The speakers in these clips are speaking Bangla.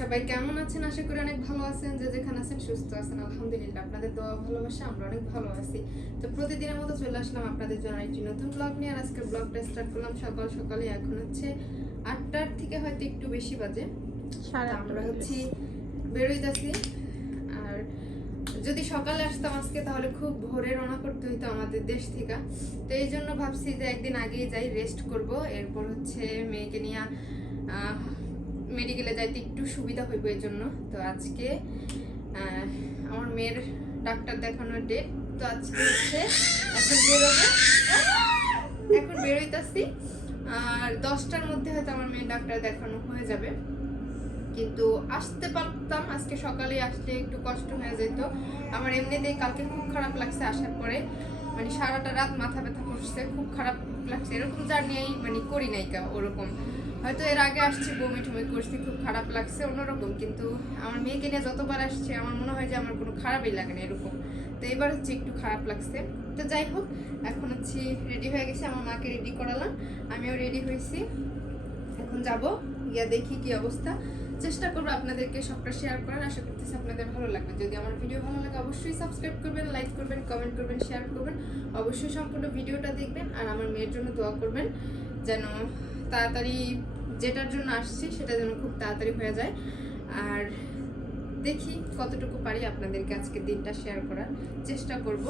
সবাই কেমন আছেন? আশা করি অনেক ভালো আছেন। যে যেখানে আছেন সুস্থ আছেন। আলহামদুলিল্লাহ আপনাদের দোয়া ভালোবাসা আমরা অনেক ভালো আছি। তো প্রতিদিনের মতো চলে আসলাম আপনাদের জন্য একটি নতুন ব্লগ নিয়ে। আর আজকে ব্লগটা স্টার্ট করলাম সকাল সকালে। এখন হচ্ছে আটটার থেকে হয়তো একটু বেশি বাজে। আমরা হচ্ছি বেরোইতেছি আর যদি সকালে আসতাম আজকে তাহলে খুব ভোরে রওনা করতে হইতো আমাদের দেশ থেকে। তো এই জন্য ভাবছি যে একদিন আগেই যাই রেস্ট করব। এরপর হচ্ছে মেয়েকে নিয়ে মেডিকেলে যাইতে একটু সুবিধা হইব এই জন্য তো আজকে আমার মেয়ের ডাক্তার দেখানোর ডেট তো আজকে হচ্ছে এখন বেরোবো। এখন বেরোইতাছি। আর দশটার মধ্যে হয়তো আমার মেয়ের ডাক্তার দেখানো হয়ে যাবে। কিন্তু আসতে পারতাম। আজকে সকালে আসতে একটু কষ্ট হয়ে যেত। আমার এমনিতেই কালকে খুব খারাপ লাগছে আসার পরে। মানে সারাটা রাত মাথা ব্যথা করছে। খুব খারাপ লাগছে। এরকম জার্নি মানে করি নাই কা ওরকম। হয়তো এর আগে আসছি, বমি টমি করছি, খুব খারাপ লাগছে, অন্যরকম। কিন্তু আমার মেয়েকে নিয়ে যতবার আসছে, আমার মনে হয় যে আমার কোনো খারাপই লাগে না এরকম। তো এবার হচ্ছে একটু খারাপ লাগছে। তো যাই হোক, এখন হচ্ছে রেডি হয়ে গেছে, আমার মাকে রেডি করালাম। আমিও রেডি হয়েছি। এখন যাব, গিয়া দেখি কি অবস্থা। চেষ্টা করব আপনাদেরকে সবটা শেয়ার করার। আশা করতেছি আপনাদের ভালো লাগবে। যদি আমার ভিডিও ভালো লাগে, অবশ্যই সাবস্ক্রাইব করবেন লাইক করবেন কমেন্ট করবেন শেয়ার করবেন। অবশ্যই সম্পূর্ণ ভিডিওটা দেখবেন। আর আমার মেয়ের জন্য দোয়া করবেন, যেন তাড়াতাড়ি যেটার জন্য আসছি সেটা যেন খুব তাড়াতাড়ি হয়ে যায়। আর দেখি কতটুকু পারি আপনাদেরকে আজকে দিনটা শেয়ার করার চেষ্টা করব।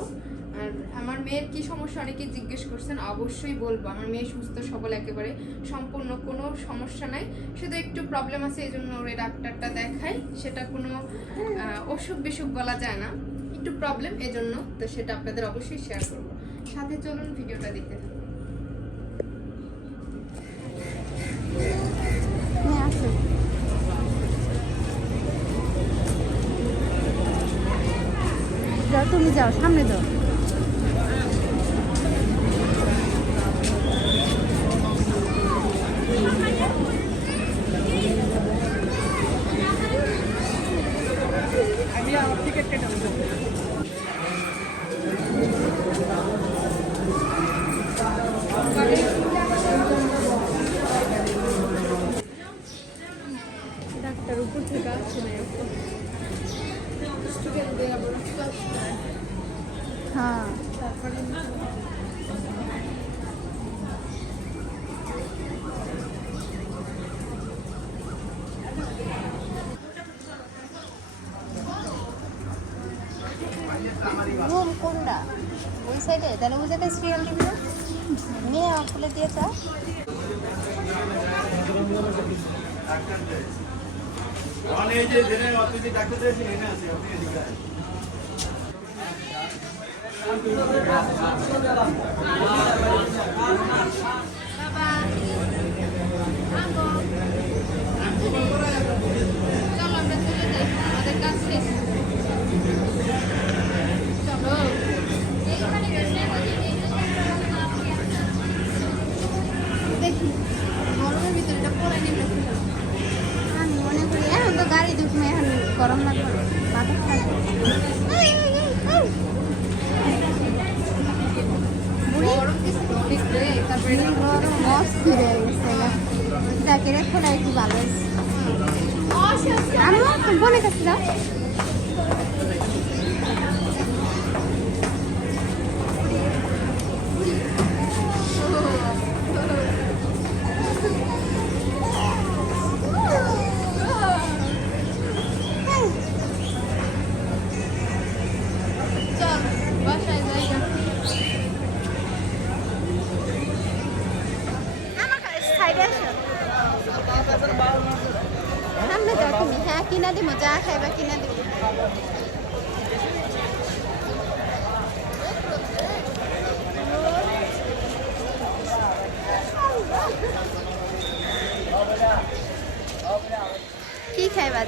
আর আমার মেয়ের কি সমস্যা অনেকেই জিজ্ঞেস করছেন, অবশ্যই বলব। আমার মেয়ে সুস্থ, সবল একেবারে, সম্পূর্ণ কোনো সমস্যা নাই। শুধু একটু প্রবলেম আছে এই জন্য ওরে ডাক্তারটা দেখাই। সেটা কোনো অসুখ বিসুখ বলা যায় না। একটু প্রবলেম এজন্য তো সেটা আপনাদের অবশ্যই শেয়ার করব। সাথে চলুন, ভিডিওটা দেখতে থাকুন হ্যাঁ আসো যাও তুমি যাও সামনে যাও। হ্যাঁ রুম কোনটা ওই সাইডে তাহলে ওই সাইডে সিরিয়াল টিভি মেয়ে খুলে দিয়েছ মানে এই যে জেনে অতিথি ডাক্তার দিয়েছেন এনে আছে আপনি এদিকে আসেন। চলো আমরা চলে যাই আমাদের কাজ শেষ চলো দেখি গরমের ভিতরে এটা পরে নেবে আমি মনে করি এখন তো গাড়ি ঢুকবে এখন গরম লাগবে বাতাস থাকবে বুড়ি গরম কিছু রেখো না একটু ভালো আমি বোনের কাছে যাও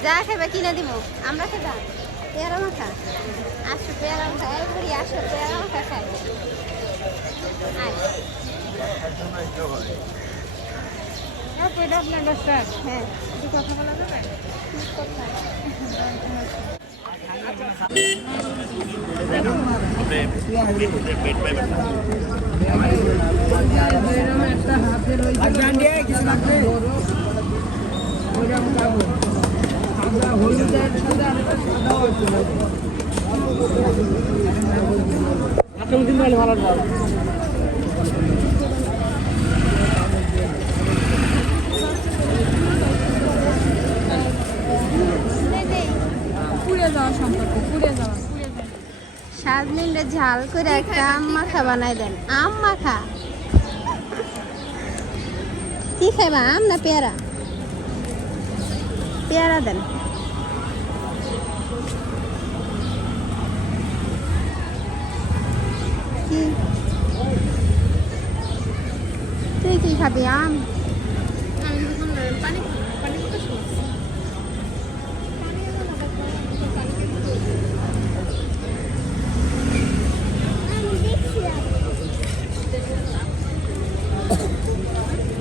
যা খেবে কিনা দিব আমরা খাইবা? পেয়ারা মাখা? আসো পেয়ারা মাখা এই বুড়ি আসো পেয়ারা মাখা খাই। হ্যাঁ। একটু লাগবে আন্টি কিছু লাগবে ঝাল করে একটা আম মাখা বানাই দেন। আম মাখা কি খাইবা? আম না পেয়ারা? পেয়ারা দেন। কি তুই কি খাবি আম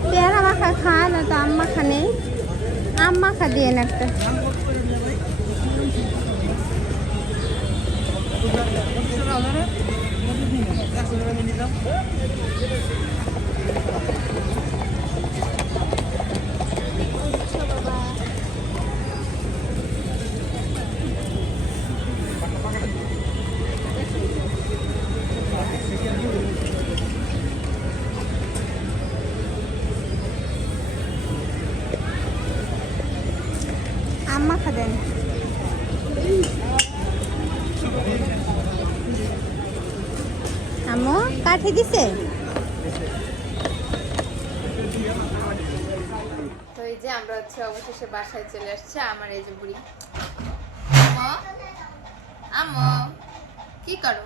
পেয়ারা মাখা খায় না তো আম মাখা নেই। আম মাখা দিয়ে একটা তো এই যে আমরা হচ্ছে অবশেষে বাসায় চলে আসছে, আমার এই যে বুড়ি। কি করো?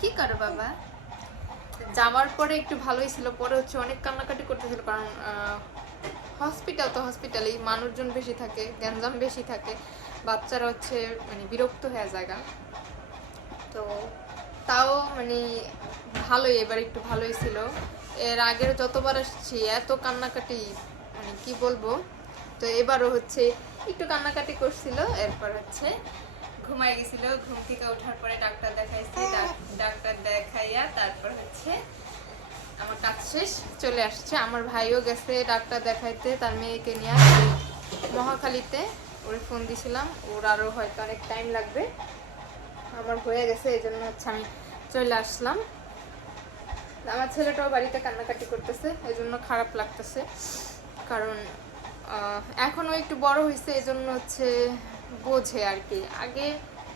কি করো বাবা? যাওয়ার পরে একটু ভালোই ছিল, পরে হচ্ছে অনেক কান্নাকাটি করতেছিল, কারণ হসপিটাল তো হসপিটালেই মানুষজন বেশি থাকে, গ্যাঞ্জাম বেশি থাকে। বাচ্চারা হচ্ছে মানে বিরক্ত হয়ে জায়গা তো তাও মানে ভালোই, এবার একটু ভালোই ছিল। এর আগের যতবার আসছি, এত কান্নাকাটি মানে কি বলব? তো এবারও হচ্ছে একটু কান্নাকাটি করছিল, এরপর হচ্ছে ঘুমাই গেছিল। ঘুম থেকে ওঠার পরে ডাক্তার দেখাইছি, ডাক- ডাক্তার দেখাইয়া তারপর হচ্ছে আমার কাজ শেষ, চলে আসছে। আমার ভাইও গেছে ডাক্তার দেখাইতে, তার মেয়েকে নিয়ে মহাখালীতে। ওরে ফোন দিছিলাম ওর আরও হয়তো অনেক টাইম লাগবে। আমার হয়ে গেছে এই জন্য হচ্ছে আমি চলে আসলাম। আমার ছেলেটাও বাড়িতে কান্নাকাটি করতেছে এই জন্য খারাপ লাগতেছে। কারণ আহ, এখনও একটু বড় হয়েছে এই জন্য হচ্ছে বোঝে আর কি। আগে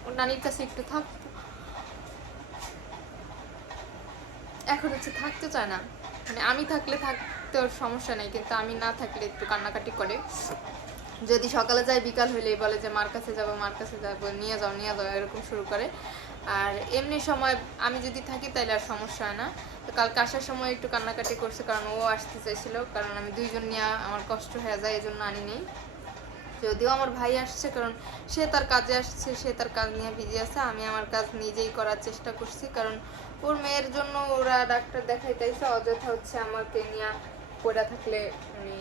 ওর নানির কাছে একটু থাক এখন হচ্ছে থাকতে চায় না। মানে আমি থাকলে থাকতে ওর সমস্যা নেই কিন্তু আমি না থাকলে একটু কান্নাকাটি করে। যদি সকালে যায় বিকাল হইলেই বলে যে, মার কাছে যাব, মার কাছে যাব, নিয়ে যাও নিয়ে যাও, এরকম শুরু করে। আর এমনি সময় আমি যদি থাকি তাহলে আর সমস্যা হয় না। তো কালকে আসার সময় একটু কান্নাকাটি করছে, কারণ ও আসতে চাইছিল, কারণ আমি দুইজন নিয়ে আমার কষ্ট হয়ে যায় এই জন্য আনি নেই। যদিও আমার ভাই আসছে, কারণ সে তার কাজে আসছে, সে তার কাজ নিয়ে বিজি আছে, আমি আমার কাজ নিজেই করার চেষ্টা করছি, কারণ ওর মেয়ের জন্য ওরা ডাক্তার দেখাইতেছে, অযথা হচ্ছে আমাকে নিয়ে পড়ে থাকলে মানে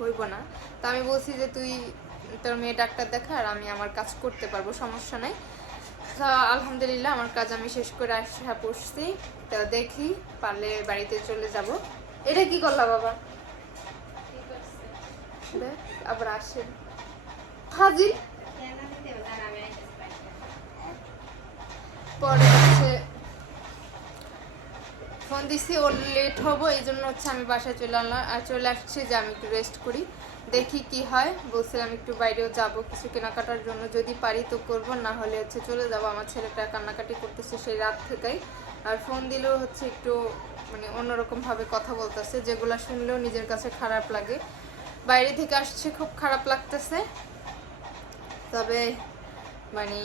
হইব না। তো আমি বলছি যে তুই তোর মেয়ে ডাক্তার দেখা আর আমি আমার কাজ করতে পারব সমস্যা নাই। তো আলহামদুলিল্লাহ আমার কাজ আমি শেষ করে আসা পড়ছি। তো দেখি পারলে বাড়িতে চলে যাব। এটা কি করলা বাবা? আবার আসে। হাজির? পরে ফোন দিছি ওর লেট হব, এই জন্য হচ্ছে আমি বাসায় চলে আনলাম। আর চলে আসছি যে আমি একটু রেস্ট করি, দেখি কি হয়। বলছিলাম একটু বাইরেও যাব, কিছু কেনাকাটার জন্য যদি পারি তো করব, না হলে হচ্ছে চলে যাব। আমার ছেলেটা কান্নাকাটি করতেছে সেই রাত থেকেই। আর ফোন দিলেও হচ্ছে একটু মানে অন্যরকম ভাবে কথা বলতেছে, যেগুলো শুনলেও নিজের কাছে খারাপ লাগে। বাইরে থেকে আসছে, খুব খারাপ লাগতেছে। তবে মানে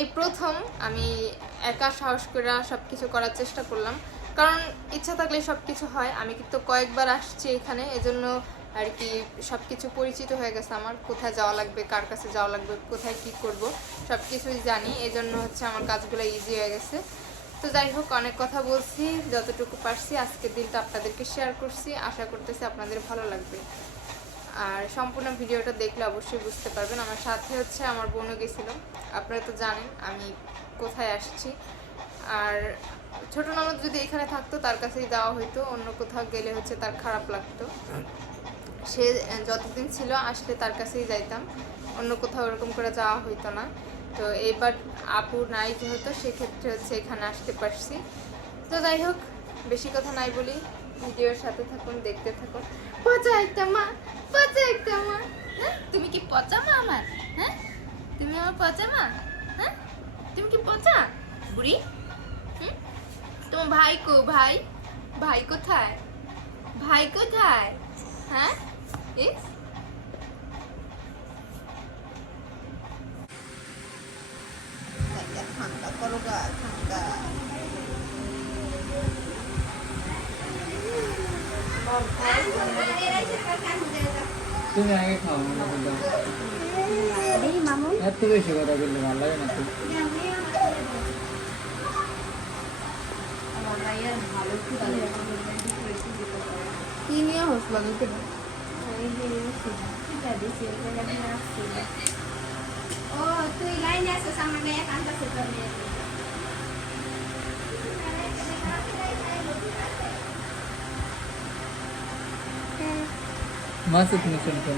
এই প্রথম আমি একা সাহস করে সব কিছু করার চেষ্টা করলাম। কারণ ইচ্ছা থাকলে সব কিছু হয়। আমি কিন্তু কয়েকবার আসছি এখানে, এজন্য আর কি সব কিছু পরিচিত হয়ে গেছে আমার। কোথায় যাওয়া লাগবে, কার কাছে যাওয়া লাগবে, কোথায় কি করব সব কিছুই জানি। এজন্য হচ্ছে আমার কাজগুলো ইজি হয়ে গেছে। তো যাই হোক, অনেক কথা বলছি, যতটুকু পারছি আজকের দিনটা আপনাদেরকে শেয়ার করছি। আশা করতেছি আপনাদের ভালো লাগবে। আর সম্পূর্ণ ভিডিওটা দেখলে অবশ্যই বুঝতে পারবেন। আমার সাথে হচ্ছে আমার বোনও গেছিল। আপনারা তো জানেন, আমি কোথায় আসছি। আর ছোট ননদ যদি এখানে থাকতো, তার কাছেই দেওয়া হইতো, অন্য কোথাও গেলে হচ্ছে তার খারাপ লাগতো। সে যতদিন ছিল, আসলে তার কাছেই যাইতাম, অন্য কোথাও ওরকম করে যাওয়া হইতো না। তো এবার আপু নাই যেহেতু, সেক্ষেত্রে হচ্ছে এখানে আসতে পারছি। তো যাই হোক, বেশি কথা নাই বলি। ভিডিওর সাথে থাকুন, দেখতে থাকুন। পচা একটা মা, পচা একটা মা। হ্যাঁ? তুমি কি পচা মা আমার? হ্যাঁ? তুমি আমার পচা মা? হ্যাঁ? তুমি কি পচা? বুড়ি? তোমার ভাই কো ভাই? ভাই কোথায়? ভাই কোথায়? হ্যাঁ? ঠান্ডা করো গা ঠান্ডা। তুমি আগে খাও এত বেশি কথা বললে ভালো লাগে না তো। কি নিয়ে হসলো দুটো ও তুই লাইনে আসিস আমার গায়ে কানটা সেটা নিয়ে মাসে তুমি শুনতে